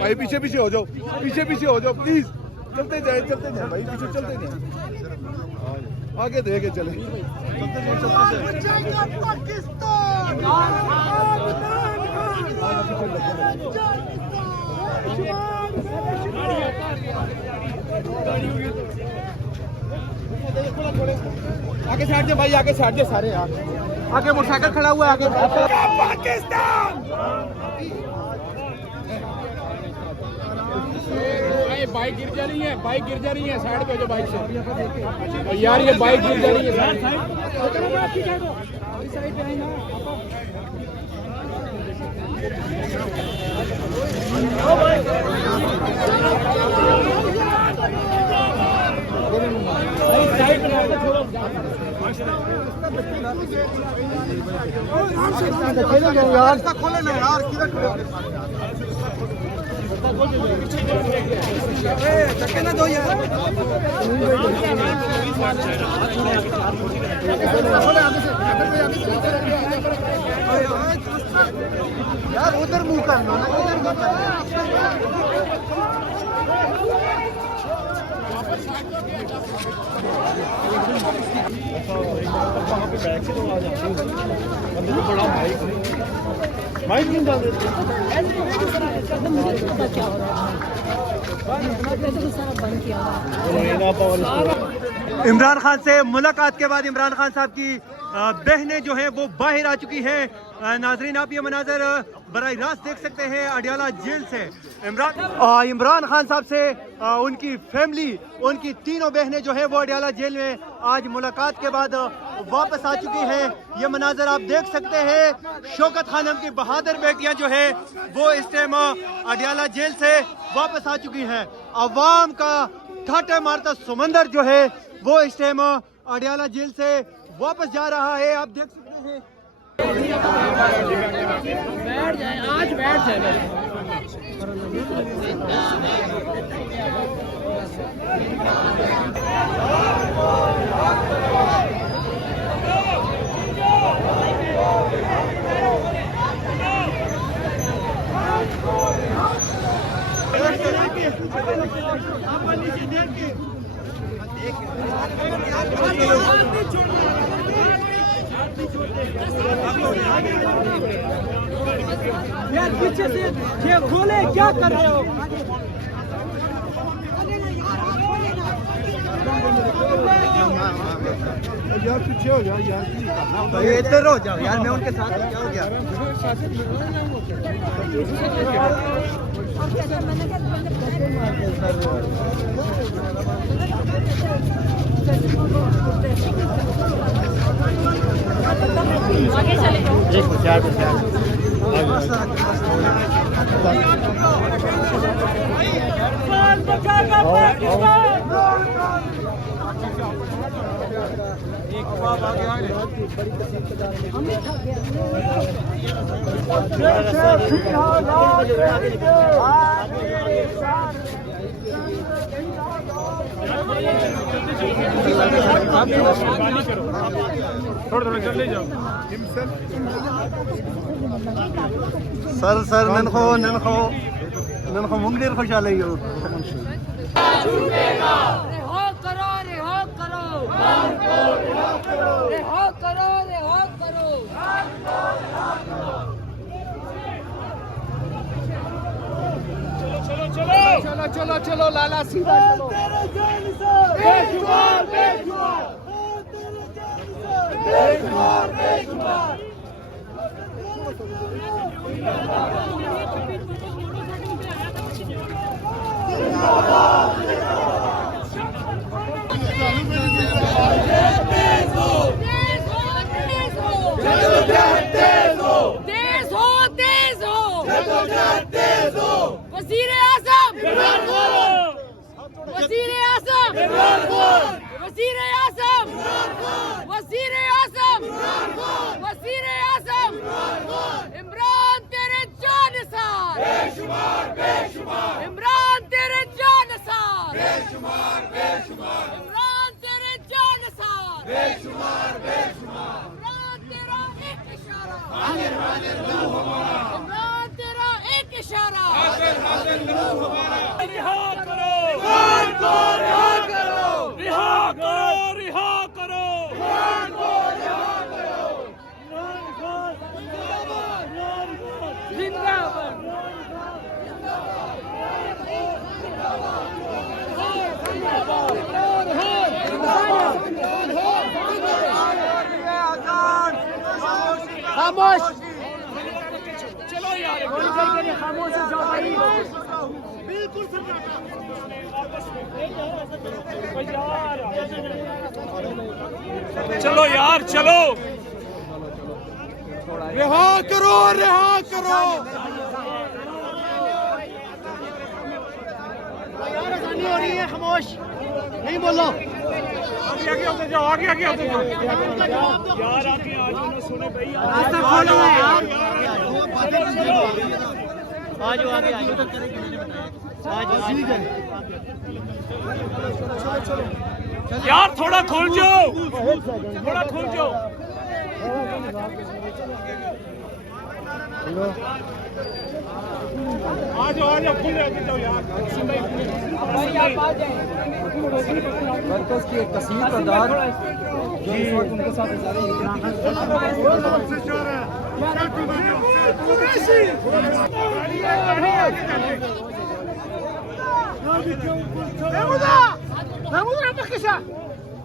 भाई पीछे पीछे हो जाओ, पीछे पीछे हो जाओ प्लीज। चलते जाए भाई, पीछे चलते जाए, आगे देखे चले। आगे साइड दे भाई, आगे साइड दे सारे यार। आगे मोटरसाइकिल खड़ा हुआ है आगे। पाकिस्तान बाइक गिर जा रही है, बाइक गिर जा रही है, साइड पे जो बाइक से यार, ये बाइक गिर जा रही है। खोले ना यार, किधर चक्के ना दो यार। यार उधर मुंह करना ना, इधर मुंह करना। माइक नहीं डाल देते। इमरान खान से मुलाकात के बाद इमरान खान साहब की बहनें जो हैं वो बाहर आ चुकी हैं। नाजरीन, आप ये मनाजर बराह रास्त देख सकते हैं अडियाला जेल से। इमरान खान साहब से उनकी फैमिली, उनकी तीनों बहनें जो है वो अडियाला जेल में आज मुलाकात के बाद वापस आ चुकी हैं। ये मनाजर आप देख सकते हैं। शौकत खानम की बहादुर बेटियां जो है वो इस टाइम अडियाला जेल से वापस आ चुकी हैं। अवाम का ठाटे मारता समंदर जो है वो इस टाइम अडियाला जेल से वापस जा रहा है। आप देख सकते हैं। बैठ जाए, आज बैठ जाए। यार पीछे से ये खोले, क्या कर रहे हो यार? पीछे हो जाओ यार, इधर हो जाओ यार। मैं उनके साथ क्या हो गया? आगे चले जाओ। थोड़ा चल जाओ। सर ननको मुंगेर खुशहाल हो। चलो लाला सीधा वज़ीर आज़म, वज़ीर आज़म, वज़ीर आज़म, वज़ीर आज़म, वज़ीर आज़म, इमरान तेरे जानिसार, इमरान तेरे जानिसार, इमरान तेरे जानिसार, इमरान तेरा एक इशारा। खामोश चलो यार खामोश हो जाओ भाई बिल्कुल चलो यार चलो रिहा करो यार आसानी हो रही है खामोश नहीं बोलो आगे होते जाओ आगे होते जाओ यार आगे आ जाओ ना सुनो भाई रास्ता खोलो यार आ जाओ आगे आ जाओ ठीक है यार थोड़ा खोल जाओ आ जाओ खुल जाओ यार वर्कर्स की एक कसीर तादाद जी उनके साथ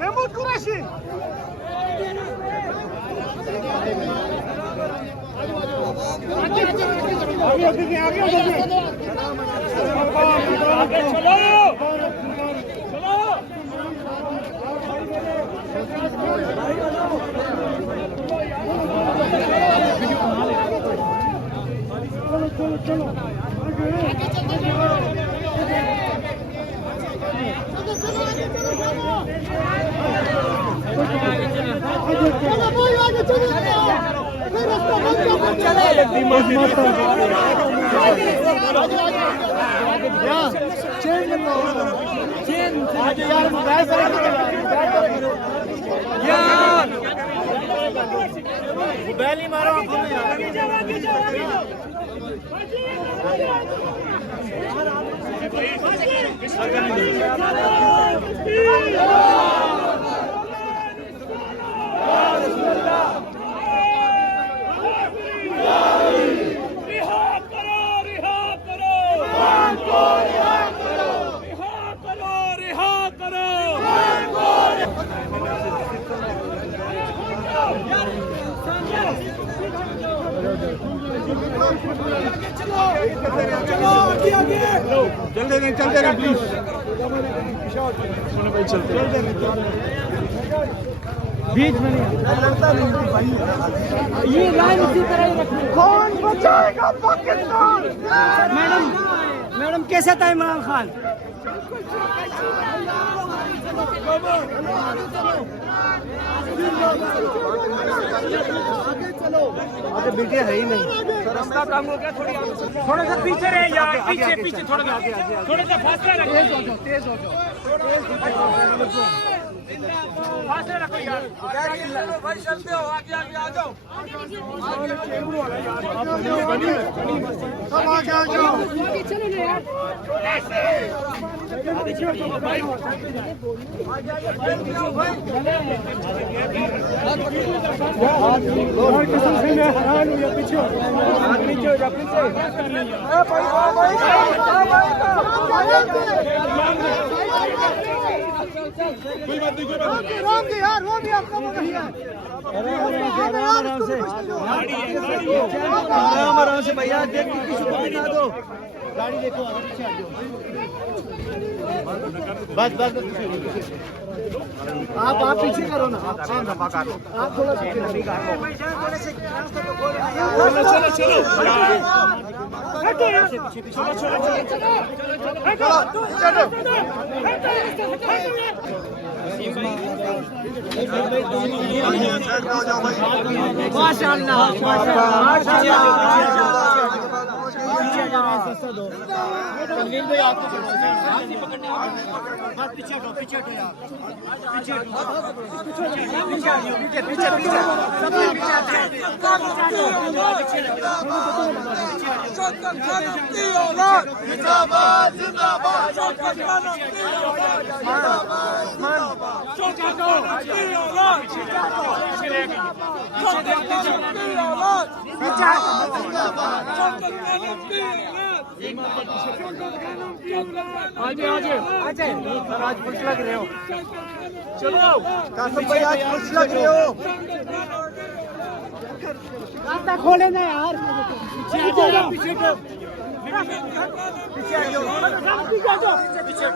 महमूद कुरैशी आगे चलो बैली मारो चलते रहे प्लीज बीच में नहीं ये लाइन इसी तरह ही रखनी कौन बचाएगा पाकिस्तान मैडम कैसा था इमरान खान आगे बेटे है ही नहीं रास्ता काम हो गया थोड़ा सा पीछे रहे यार पीछे थोड़ा सा फासला रखो तेज हो जाओ फासला रखो यार भाई चलते हो आगे आ जाओ सब आगे आ जाओ चलो ना यार आराम से भैया देख किसी को बता दो गाड़ी देखो पीछे आ जाओ बस आप पीछे करो ना आप थोड़ा चलो माशाअल्लाह तनवीर भाई आपको पीछे हटो यार पीछे आज खुश लग रहे हो चलो कासिम भाई आज खुश लग रहे हो रास्ता खोले ना यार, पीछे आ जाओ, पीछे आ जाओ, पीछे आ जाओ, पीछे आ जाओ, पीछे आ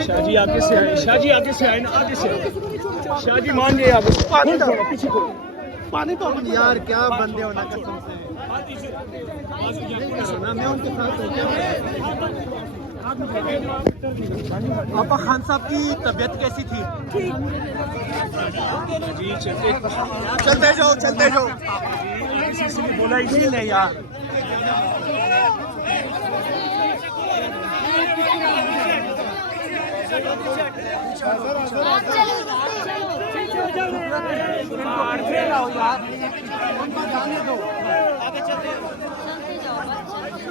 शाहजी आगे से आए, शाहजी आगे से आए ना, आगे से आए। शाहजी मान गए आगे, पानी छोड़ो, पीछे खोलो, पानी तो यार क्या बंदे हो ना कसम से, मैं उनके साथ हूँ। आपा खान साहब की तबीयत कैसी थी? चलते जाओ, चलते जाओ। बोला इसीलिए यार।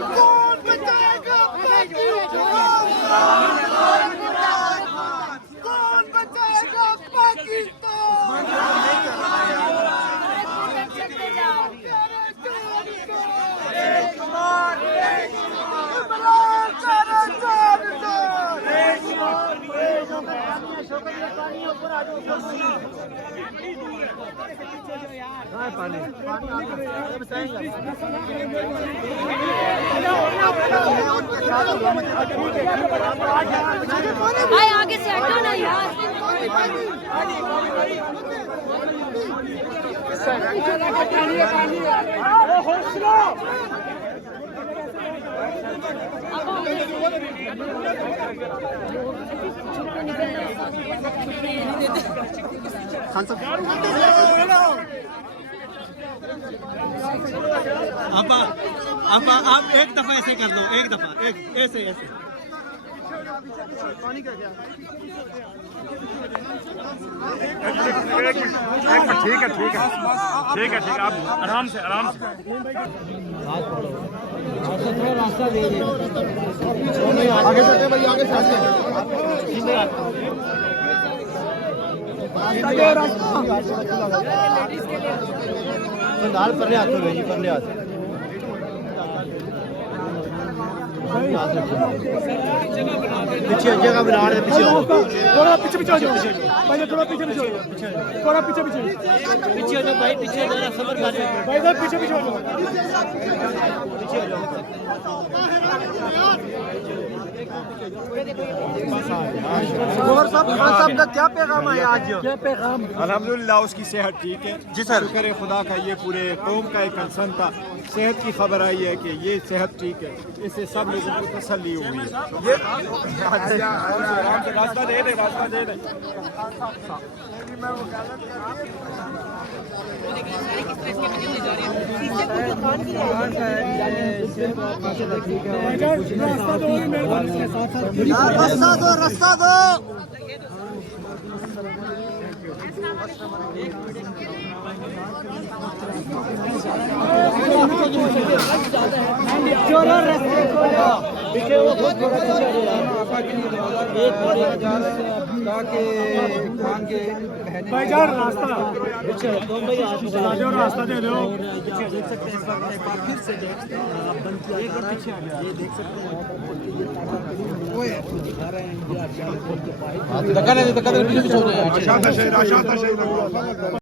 कौन बचाएगा पाकिस्तान? कौन बचाएगा पाकिस्तान? चलते जाओ। भाई आगे से हटो ना यार। आप एक दफा ऐसे कर दो, एक दफा, एक ऐसे ऐसे। ठीक है, ठीक है, ठीक है, ठीक है, आप आराम से, आराम से। रास्ता दे दे, आगे चलते भाई, आगे दाल पर ले आते हो जी, पर ले आते पीछे जगह बना रहे, पीछे थोड़ा पीछे पीछे हो जाओ, पहले थोड़ा पीछे पीछे हो जाओ, थोड़ा पीछे पीछे पीछे हो जाओ भाई, पीछे जरा सबर कर रहे भाई साहब, पीछे पीछे हो जाओ। पीछे हो जाओ। साहब, खान साहब का क्या पैगाम है आज? अल्हम्दुलिल्लाह उसकी सेहत ठीक है जी सर। शुक्र खुदा का, ये पूरे कौम का एक कंसर्न था। सेहत की खबर आई है कि ये सेहत ठीक है, इससे सब लोगों को तसल्ली हुई है। आराम से रास्ता दे दे, रास्ता दे दे। रास्ता दो, रास्ता दो। भाईजान रास्ता, रास्ता दे दो। धक्का नहीं, धक्का नहीं, पीछे पीछे हो जाए।